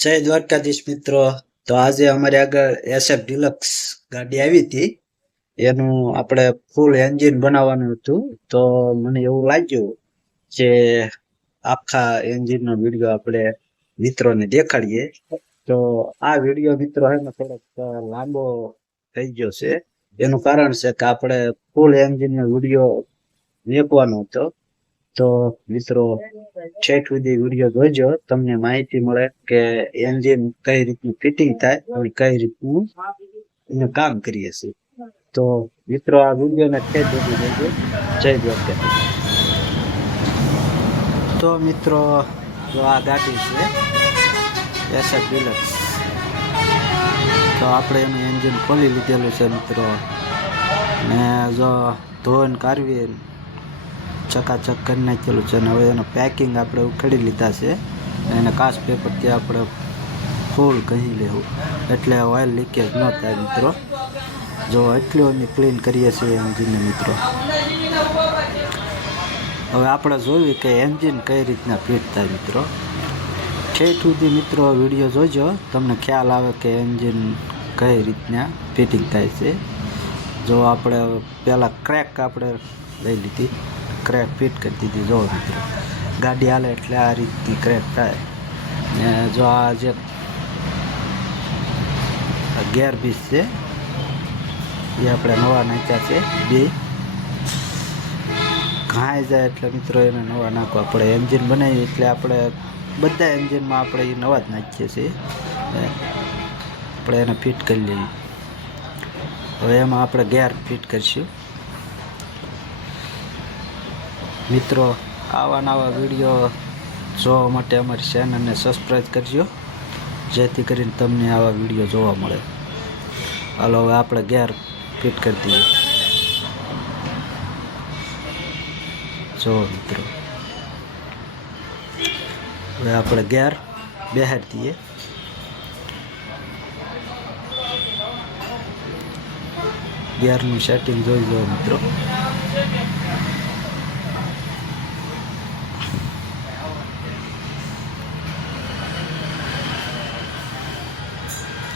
જય દ્વારકાધીશ મિત્રો. તો આજે અમારી આગળ SF ડિલક્સ ગાડી આવી હતી. એનું આપણે ફૂલ એન્જિન બનાવવાનું હતું. તો મને એવું લાગ્યું કે આખા એન્જિનનો વિડીયો આપણે મિત્રોને દેખાડીએ. તો આ વિડીયો મિત્રો હે ને થોડોક લાંબો થઈ ગયો છે. એનું કારણ છે કે આપણે ફૂલ એન્જિનનો વિડીયો મેકવાનો હતો. તો મિત્રો છેક સુધી વિડીયો જોજો, તમને માહિતી મળે કે એન્જિન કઈ રીતનું ફિટિંગ થાય અને કઈ રીતનું એનું કામ કરીએ છીએ. તો મિત્રો આ વિડીયોને છેક સુધી જોજો. જય દ્વારકાધીશ. તો મિત્રો જો આ ગાડી છે SF ડિલક્સ. તો આપણે એનું એન્જિન ખોલી લીધેલું છે મિત્રો, ને જો ધોઈને કાઢવી ચકાચક કરી નાખેલું છે. અને હવે એનું પેકિંગ આપણે ઉખેડી લીધા છે. એને કાચ પેપરથી આપણે ફૂલ કહી લેવું એટલે ઓઇલ લીકેજ ન થાય મિત્રો. જો એટલું અમે ક્લીન કરીએ છીએ એન્જિનને મિત્રો. હવે આપણે જોયું કે એન્જિન કઈ રીતના ફિટ થાય મિત્રો. ઠેઠ સુધી મિત્રો વિડીયો જોજો, તમને ખ્યાલ આવે કે એન્જિન કઈ રીતના ફિટિંગ થાય છે. જો આપણે પહેલાં ક્રેક આપણે લઈ લીધી, ક્રેક ફિટ કરી દીધી. જો મિત્રો ગાડી હાલે એટલે આ રીતની ક્રેક થાય. ને જો આ જે ગેર પીસ છે એ આપણે નવા નાખ્યા છે. બે ઘાઈ જાય એટલે મિત્રો એને નવા નાખવા પડે. એન્જિન બનાવીએ એટલે આપણે બધા એન્જિનમાં આપણે એ નવા જ નાખીએ છીએ. આપણે એને ફિટ કરી લઈએ. હવે એમાં આપણે ગેર ફિટ કરીશું મિત્રો. આવા નવા વિડીયો જોવા માટે અમારી ચેનલને સબસ્ક્રાઈબ કરજો, જેથી કરીને તમને આવા વિડીયો જોવા મળે. હાલો હવે આપણે ગેર ફિટ કરી દઈએ. જો મિત્રો હવે આપણે ગેર બેહાડી દઈએ. ગેરનું સેટિંગ જોઈ લો મિત્રો.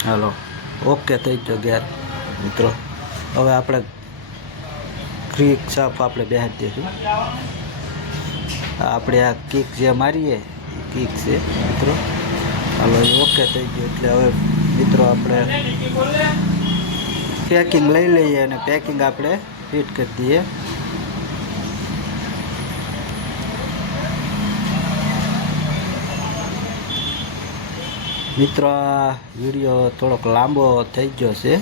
હાલો ઓકે થઈ ગયો ગેર મિત્રો. હવે આપણે ક્રિક સાફ આપણે બેહાડી દઈશું. આપણે આ કિક જે મારીએ એ કિક છે મિત્રો. હાલો ઓકે થઈ ગયું એટલે હવે મિત્રો આપણે પેકિંગ લઈ લઈએ અને પેકિંગ આપણે ફિટ કરી દઈએ. મિત્રો આ વિડીયો થોડોક લાંબો થઈ ગયો છે.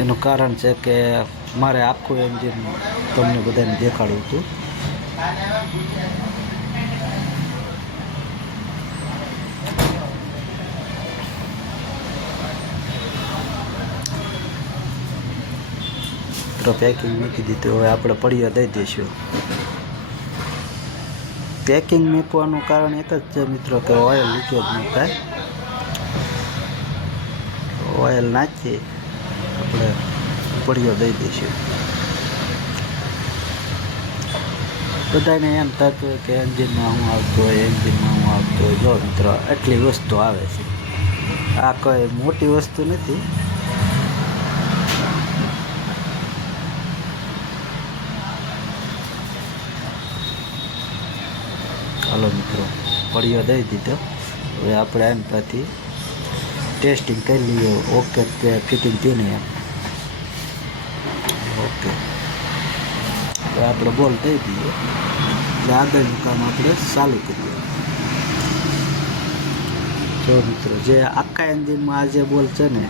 એનું કારણ છે કે મારે આખું એન્જિન તમને બધાને દેખાડવું હતું. તો પેકિંગ મૂકી દીધું. હવે આપણે પડીયા દઈ દઈશું. પેકિંગ મૂકવાનું કારણ એક જ છે મિત્રો કે ઓઇલ લીકેજ ન થાય. ઓઇલ નાખી આપણે પડીયો દઈ દઈશું. બધાને એમ થતું હોય કે એન્જિનમાં હું આવતું હોય, એન્જિનમાં હું આવતું હોય. જો મિત્રો આટલી વસ્તુ આવે છે. આ કોઈ મોટી વસ્તુ નથી. હાલો મિત્રો પડીયો દઈ દીધો. હવે આપણે એમ ત્યાંથી ટેસ્ટિંગ કરી લઈએ. ઓકે તે ફિટિંગ થયું ને એમ. ઓકે તો આપણે બોલ દઈ દઈએ એટલે આગળનું કામ આપણે ચાલુ કરીએ. જો મિત્રો જે આખા એન્જિનમાં આ જે બોલ છે ને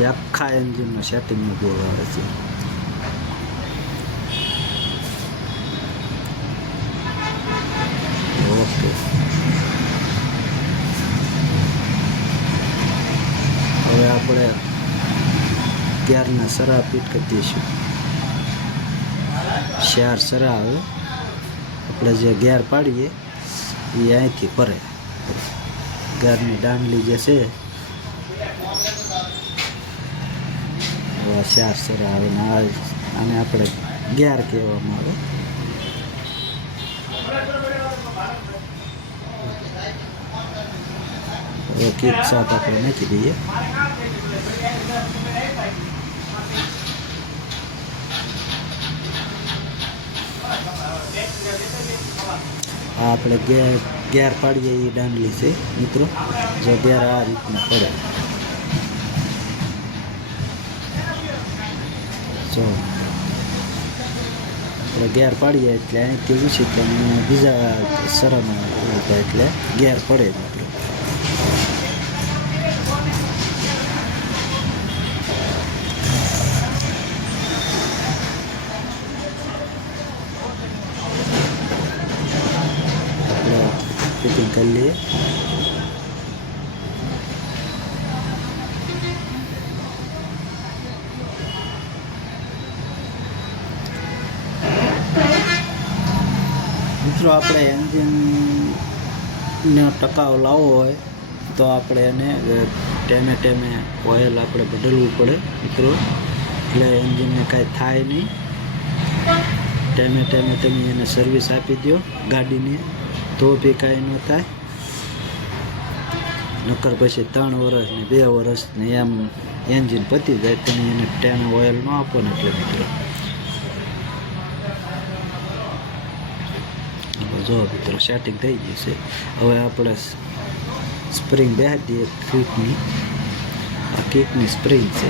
એ આખા એન્જિનનો સેટિંગનો બોલ આવે છે. ઓકે હવે આપણે ગેરના સરા ફિટ કરી દઈશું. 4 સરા આવે આપણે જે ગેર પાડીએ એ અહીંથી ફરે. ગેરની દાંડલી જે છે 4 સરા આવે ને આને આપણે ગેર કહેવામાં આવે. હવે કિક સાથ આપણે નાખી દઈએ. આ આપણે ગેર પાડીએ એ દાંડલી છે મિત્રો. જો ગેર આ રીતના પડે, જો આપણે ગેર પાડીએ એટલે અહીંથી ઉછી પણ બીજા સરામાં એટલે ગેર પડે મિત્રો. ફિટિંગ કરી લઈએ. મિત્રો આપણે એન્જિનનો ટકાવ લાવવો હોય તો આપણે એને ટેમે ઓઇલ આપણે બદલવું પડે મિત્રો. એટલે એન્જિનને કાંઈ થાય નહીં. ટેમે તમે એને સર્વિસ આપી દો ગાડીની, તો બી કાંઈ ન થાય. નકર પછી 3 વર્ષ ને 2 વર્ષ ને એમ એન્જિન પતી જાય, તમે એને ટેમ ઓઇલ ન આપો ને એટલે મિત્રો. જો મિત્રો સેટિંગ થઈ ગઈ છે. હવે આપણે સ્પ્રિંગ બેસી દઈએ કિકની. આ કિકની સ્પ્રિંગ છે.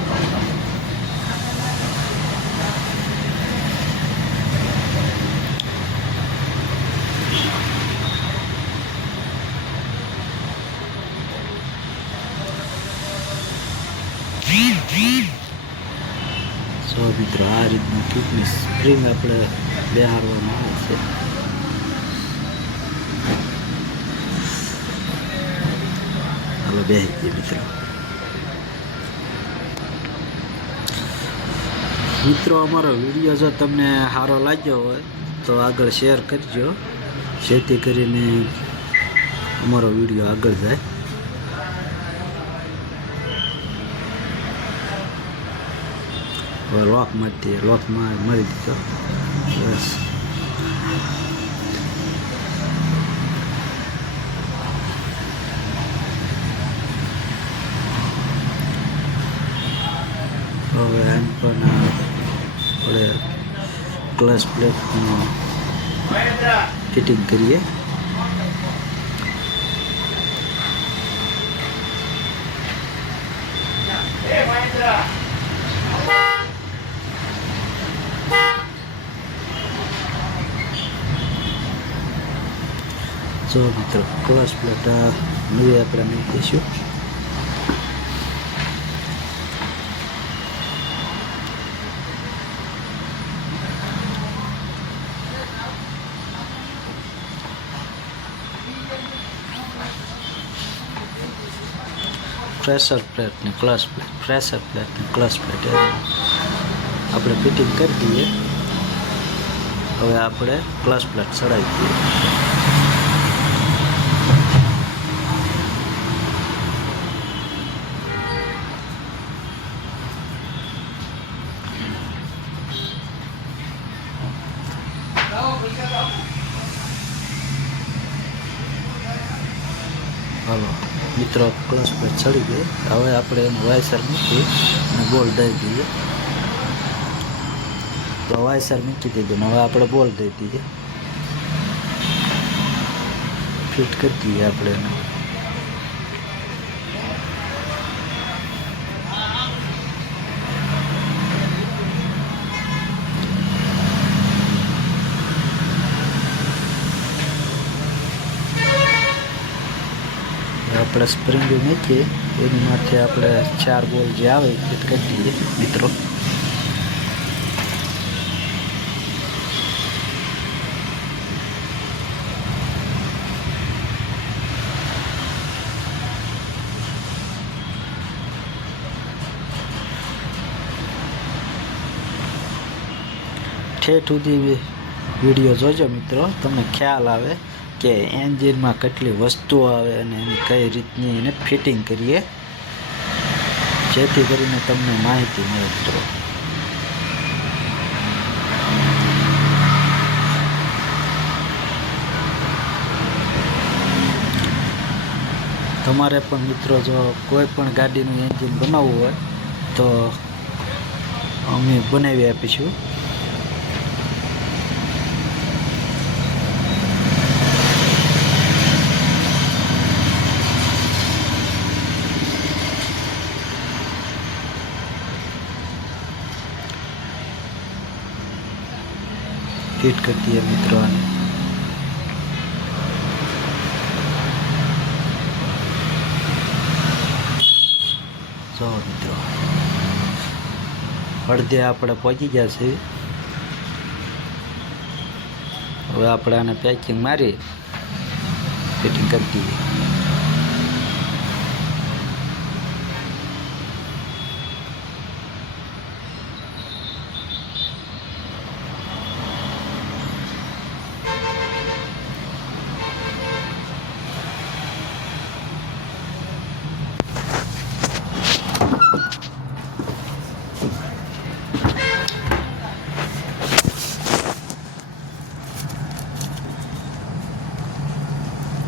સો મિત્રો આ રીતનું કિકની સ્પ્રિંગ આપણે બેહાડવામાં આવે છે. હવે બેસી ગઈ મિત્રો. અમારો વિડીયો જો તમને સારો લાગ્યો હોય તો આગળ શેર કરજો, જેથી કરીને અમારો વિડીયો આગળ જાય. હવે લોક મારી દીધો. બસ હવે આમ પણ આપણે ક્લચ પ્લેટનું ફિટિંગ કરીએ. જો મિત્રો ક્લચ પ્લેટ નવી આપણે નાખીશું. પ્રેશર પ્લેટ ને ક્લચ પ્લેટ, પ્રેશર પ્લેટ ને ક્લચ પ્લેટ આપણે ફિટિંગ કરી દઈએ. હવે આપણે ક્લચ પ્લેટ ચડાવી દઈએ. હાલો મિત્રો ક્લચ પ્લેટ ચડી ગઈ. હવે આપણે એનું વાયસર મૂકી અને બોલ દઈ દઈએ. તો વાયસર મૂકી દીધું ને હવે આપણે બોલ દઈ દઈએ. ફિટ કરી દઈએ આપણે એને. આપણે સ્પ્રિંગ મૂકીએ એની માથે આપણે 4 બોલ જે આવે એ ફિટ કરી દઈએ મિત્રો. ઠેઠ સુધી વિડીયો જોજો મિત્રો, તમને ખ્યાલ આવે કે એન્જિનમાં કેટલી વસ્તુઓ આવે અને એની કઈ રીતની એને ફિટિંગ કરીએ, જેથી કરીને તમને માહિતી મળે મિત્રો. તમારે પણ મિત્રો જો કોઈ પણ ગાડીનું એન્જિન બનાવવું હોય તો અમે બનાવી આપીશું. ફિટ કરી દઈએ મિત્રો આને. જો મિત્રો અડધે આપણે પહોંચી ગયા છે. હવે આપણે આને પેકિંગ મારી ફિટિંગ કરી દઈએ.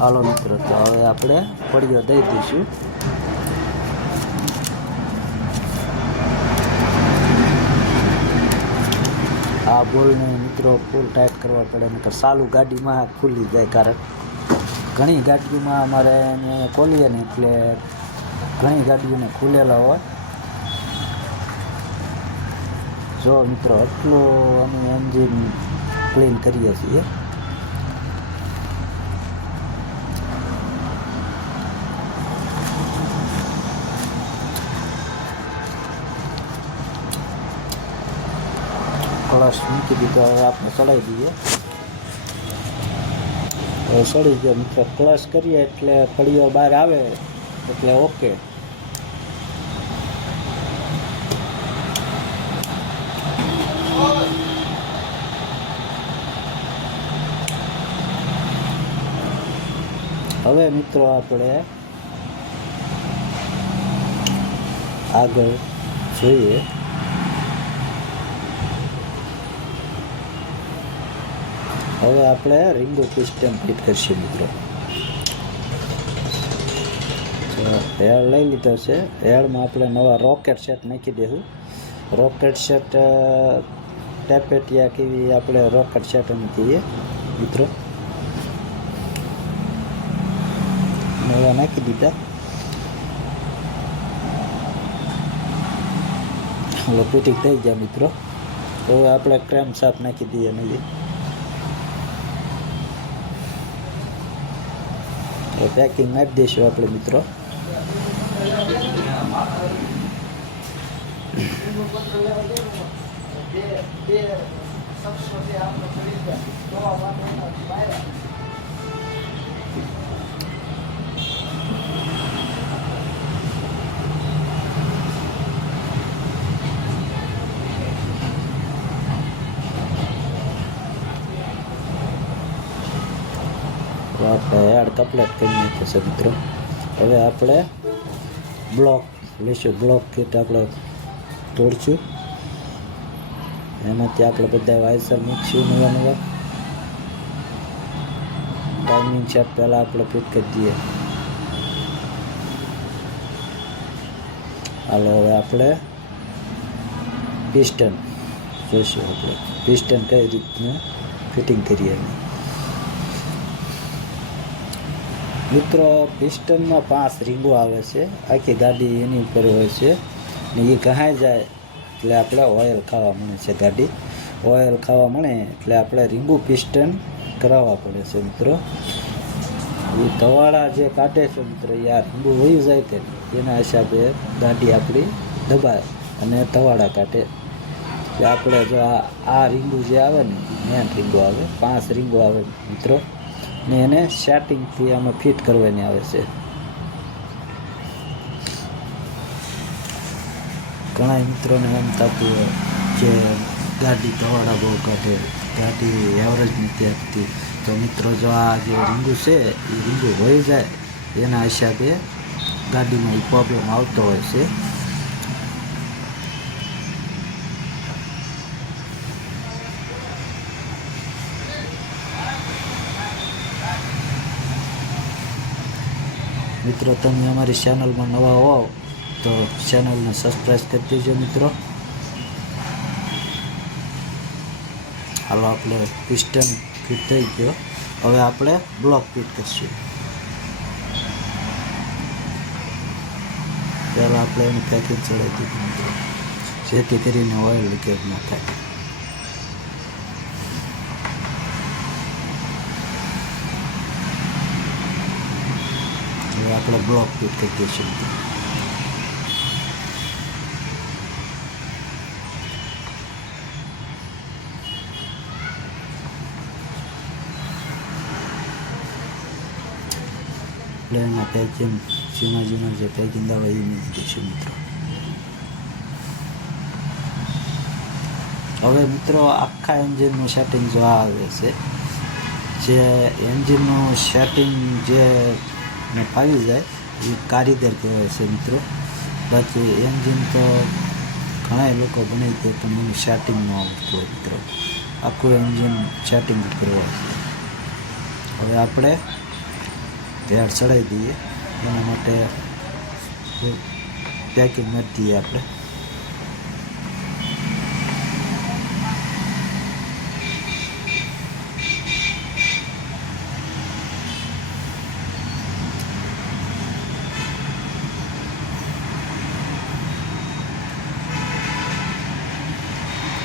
હાલો મિત્રો, તો હવે આપણે પડ્યો દઈ દઈશું. આ બોલને મિત્રો ફૂલ ટાઈટ કરવા પડે, નકર ચાલુ ગાડીમાં ખુલી જાય. કારણ ઘણી ગાડીઓમાં અમારે એને ખોલીએ ને એટલે ઘણી ગાડીઓને ખુલેલા હોય. જો મિત્રો આટલું અમે એન્જિન ક્લીન કરીએ છીએ. ક્લચ મૂકી દીધો, હવે આપણે ચડાવી દઈએ. હવે ચડી ગયો મિત્રો. ક્લચ કરીએ એટલે ફળીઓ બહાર આવે એટલે ઓકે. હવે મિત્રો આપણે આગળ જોઈએ. હવે આપણે રિંગો પિસ્ટન ફિટ કરશું મિત્રો. હેડ લઈ લીધો છે. હેડમાં આપણે નવા રોકેટ સેટ નાખી દઈશું. રોકેટ સેટ ટેપેટિયા કેવી આપણે રોકેટ સેટ અમે કહીએ મિત્રો. નવા નાખી દીધા. હવે ફિટિંગ થઈ ગયા મિત્રો. હવે આપણે ક્રેમ શાફ્ટ નાખી દઈએ નવી. પેકિંગ નાખી દઈશું આપણે મિત્રો. આપણે હેડ કમ્પ્લીટ કરી નાખ્યું છે મિત્રો. હવે આપણે બ્લોક લઈશું. બ્લોક કીટ આપણે તોડશું. એમાંથી આપણે બધા વાઇસર મૂકશું નવા નવા. ટાઈમિંગ સેટ પહેલાં આપણે ફિટ કરી દઈએ. હાલો હવે આપણે પિસ્ટન જોઈશું. આપણે પિસ્ટન કઈ રીતના ફિટિંગ કરીએ મિત્રો. પિસ્ટનમાં 5 રીંગો આવે છે. આખી ગાડી એની ઉપર હોય છે ને એ ઘહાઈ જાય એટલે આપણે ઓઇલ ખાવા મળે છે. ગાડી ઓઇલ ખાવા મળે એટલે આપણે રીંગુ પિસ્ટન કરાવવા પડે છે મિત્રો. એ ધવાડા જે કાઢે છે મિત્રો, એ આ રીંગુ વહી જાય કે એના હિસાબે ગાડી આપણી દબાય અને ધવાડા કાઢે. એટલે આપણે જો આ રીંગુ જે આવે ને મેન રીંગો આવે, 5 રીંગો આવે મિત્રો, ને એને સેટિંગથી આમાં ફિટ કરવાની આવે છે. ઘણા મિત્રોને એમ થતું હોય કે ગાડી ધવાડા બહુ કાઢે, ગાડી એવરેજ નથી આપતી. તો મિત્રો જો આ જે રીંગુ છે એ રીંગુ વહી જાય એના હિસાબે ગાડીમાં એ પ્રોબ્લેમ આવતો હોય છે. મિત્રો તમે અમારી ચેનલમાં નવા હોવ તો ચેનલને સબસ્ક્રાઈબ કરી દેજો મિત્રો. હાલો આપણે પિસ્ટન ફિટ થઈ ગયો. હવે આપણે બ્લોક ફિટ કરીશું. પહેલાં આપણે એનું પેકેજ ચડાવી દીધું મિત્રો, જેથી કરીને ઓઇલ લીકેજ ના થાય. હવે આપણે બ્લોક ફિટ કરી દઈશું. એમાં પેકિંગ ઝીણા જે પેકિંગ આવે એ મૂકી દઈશું મિત્રો. હવે મિત્રો આખા એન્જિનનું સેટિંગ જો આવે છે, જે એન્જિનનું સેટિંગ જે ફાવી જાય એ કારીગર કહેવાય છે મિત્રો. બાકી એન્જિન તો ઘણા લોકો બનાવી દે પણ એનું સેટિંગ ન આવતું હોય મિત્રો. આખું એન્જિન સેટિંગ કરવા છે. હવે આપણે હેડ ચડાવી દઈએ, એના માટે પેકિંગ મારી દઈએ આપણે.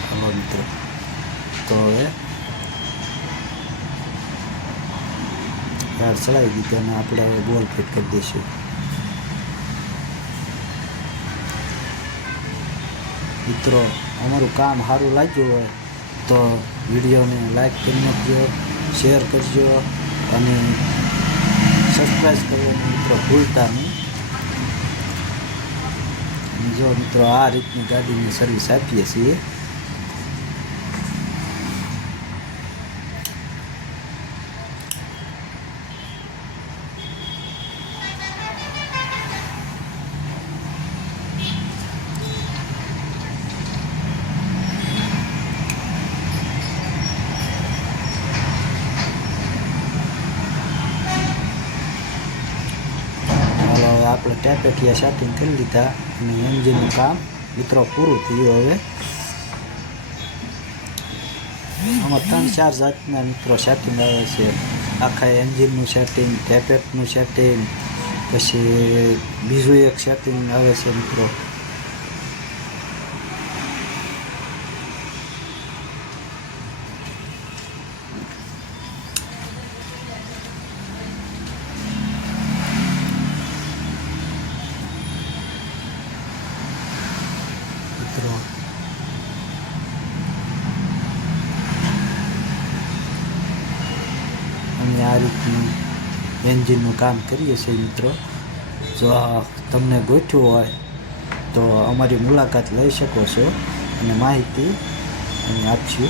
હાલો મિત્રો, તો હવે હેડ ચડાવી દીધી અને આપણે હવે બોલ ફિટ કરી દઈશું. મિત્રો અમારું કામ સારું લાગ્યું હોય તો વિડીયોને લાઈક કરી નાખજો, શેર કરજો અને સબસ્ક્રાઈબ કરવાનું મિત્રો ભૂલતા નહીં. અને જો મિત્રો આ રીતની ગાડીની સર્વિસ આપીએ છીએ. આપણે ટેપેટિયા સેટિંગ કરી લીધા અને એન્જિનનું કામ મિત્રો પૂરું થયું. હવે આમાં 3-4 જાતના મિત્રો સેટિંગ આવે છે. આખા એન્જિનનું સેટિંગ, ટેપેટનું સેટિંગ, પછી બીજું એક સેટિંગ આવે છે મિત્રો. અમે આ રીતનું એન્જિનનું કામ કરીએ છીએ મિત્રો. જો તમને ગોઠવું હોય તો અમારી મુલાકાત લઈ શકો છો અને માહિતી અમે આપશું.